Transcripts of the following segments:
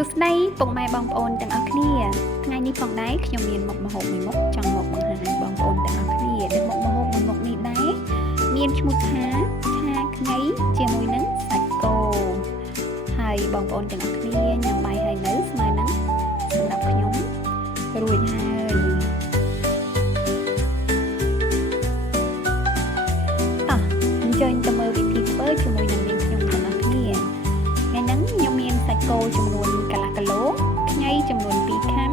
សួស្តីពុកម៉ែបងប្អូនទាំងអស់គ្នាថ្ងៃនេះផងដែរខ្ញុំមានមុខម្ហូបមួយមុខចង់មកបង្ហាញបងប្អូនទាំងអស់គ្នាដែលមុខម្ហូបមួយមុខនេះដែរមានឈ្មោះថាឆាខ្ញីជាមួយនឹងសាច់គោហើយបងប្អូនទាំងអស់គ្នាញ៉ាំបាយហើយនៅស្មើនឹងសម្រាប់ខ្ញុំរួចហើយអញ្ជើញទៅមើលវិធីធ្វើជាមួយនឹងនាងខ្ញុំទាំងអស់គ្នាថ្ងៃហ្នឹងខ្ញុំមានសាច់គោចំនួនកន្លះគីឡូខ្ញីចំនួន2ខាំ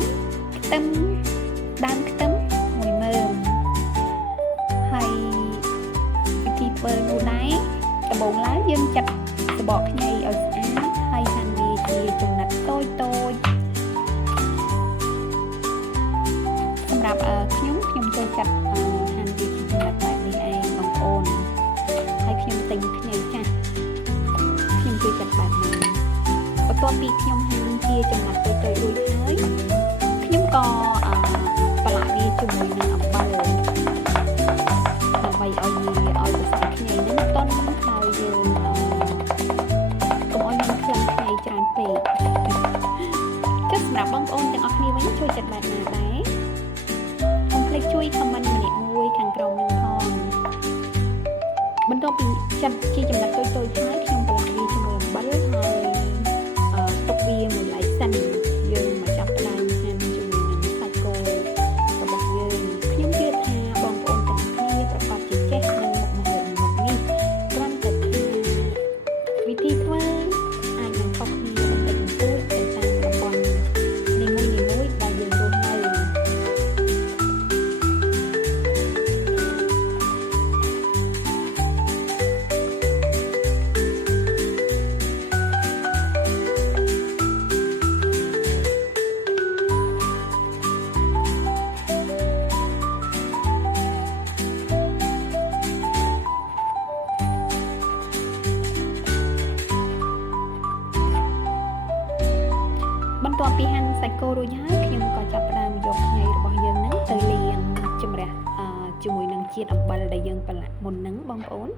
ខ្ទឹមដើមខ្ទឹម1មើមហើយវិធីធ្វើនោះដែរដំបូងឡើយយើងចាត់សំបកខ្ញីឲ្យស្អាតហើយហាន់វាជាចំណិតតូចសម្រាប់ខ្ញុំចូលចាត់ហាន់វាជាចំណិតបែបនេះឯងបងប្អូនហើយខ្ញុំទិញខ្ញីចាស់ខ្ញុំចូលចាត់បែបនេះបន្ទាប់ពីខ្ញុំហាន់ជាចំណិតតូចរួចហើយខ្ញុំក៏ប្រឡាក់វាជាមួយនឹងអំបិលដើម្បីឲ្យសរសៃខ្ញីនឹងទន់ហើយយើងកុំឲ្យមានក្លិនខ្ញីច្រើនពេកចុះសម្រាប់បងប្អូនទាំងអស់គ្នាវិញជួយចាត់បែបណាដែរកុំភ្លេចជួយ comment ម្នាក់មួយខាងក្រោមនឹងផងបន្ទាប់ពីចាត់ជាចំណិតតូចហើយខ្ញុំប្រឡាក់វាជាមួយអំបិលហើយទុកវាមួយឡែកសិនយើងមកចាប់ផ្ដើមហាន់ជាមួយនឹងសាច់គោរបស់យើងខ្ញុំជឿថាបងប្អូនទាំងគ្នាប្រកបជាចេះនឹងមុខម្ហូបនេះគ្រាន់តែថាវិធីធ្វើអាចនឹងខុសគ្នាបន្តិចបន្តួចទៅតាមប្រព័ន្ធនីមួយដែលយើងរស់នៅបន្ទាប់ពីហាន់សាច់គោរួចហើយខ្ញុំក៏ចាប់ផ្ដើមយកខ្ញីរបស់យើងហ្នឹងទៅលាងជំរះជាមួយនឹងជាតិអំបិលដែលយើងប្រឡាក់មុនហ្នឹងបងប្អូន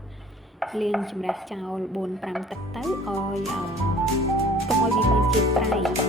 លាងជំរះចោល 4-5 ទឹកទៅឲ្យទុកឲ្យវាមានជាតិប្រៃ